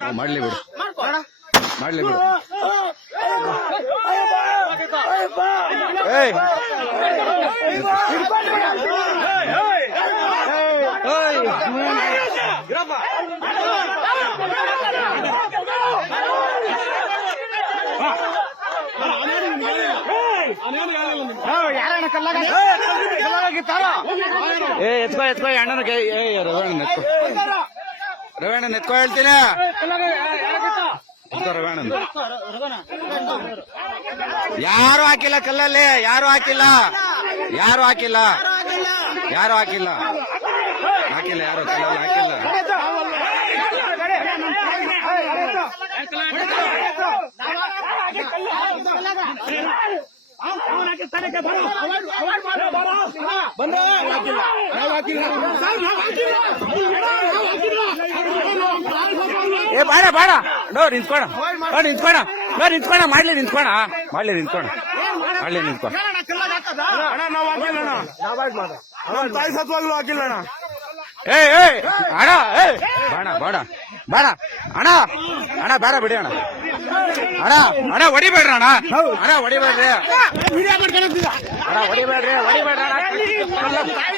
ಮಾಡ್ಲಿ ಬಿಡು. ಮಾಡ್ಲಿ ಬಿಡು. ಏಯ್. ಏ ಎತ್ಕೋ ಎತ್ಕೋ ಅಣ್ಣನ ಕೈ ಏ ರವಣ್ಣ ಎತ್ಕೋ. ರವಣ್ಣ ಎತ್ಕೋ ಹೇಳ್ತೀನಿ. ರವಣ್ಣ ಯಾರು ಹಾಕಿಲ್ಲ ಕಲ್ಲಲ್ಲಿ? ಯಾರು ಹಾಕಿಲ್ಲ? ಯಾರು ಹಾಕಿಲ್ಲ? ಯಾರು ಹಾಕಿಲ್ಲ? ಹಾಕಿಲ್ಲ ಯಾರು? ಕಲ್ಲಲ್ಲಿ ಹಾಕಿಲ್ಲ? ಏ, ಬೇಡ ಬೇಡ. ನೋ ನಿಂತ್ಕೋಣ ನೋ ನಿಂತ್ಕೋಣ ನೋ ನಿಂತ್ಕೋಣ ಮಾಡ್ಲಿ ನಿಂತ್ಕೋಣ ಮಾಡ್ಲಿ ನಿಂತ್ಕೋಣ ಮಾಡ್ಲಿ ನಿಂತ್ಕೋಣ ತಾಯಿ ಸತ್ವಾಗ್ಲೂ ಹಾಕಿಲ್ಲ, ಅಣ್ಣ. ಏ ಏ, ಅಣ್ಣ, ಏ. ಬೇಡ ಬೇಡ. ಬೇಡ. ಅಣ್ಣ ಅಣ್ಣ, ಬೇಡ, ಬಿಡಿ, ಅಣ್ಣ. ಅಣ್ಣ ಅಣ್ಣ, ಹೊಡಿಬೇಡ್ರ, ಅಣ್ಣ. ಅಣ್ಣ, ಹೊಡಿಬೇಡ್ರಿ. ಅಣ್ಣ, ಹೊಡಿಬೇಡ್ರಿ, ಹೊಡಿಬೇಡ್ರ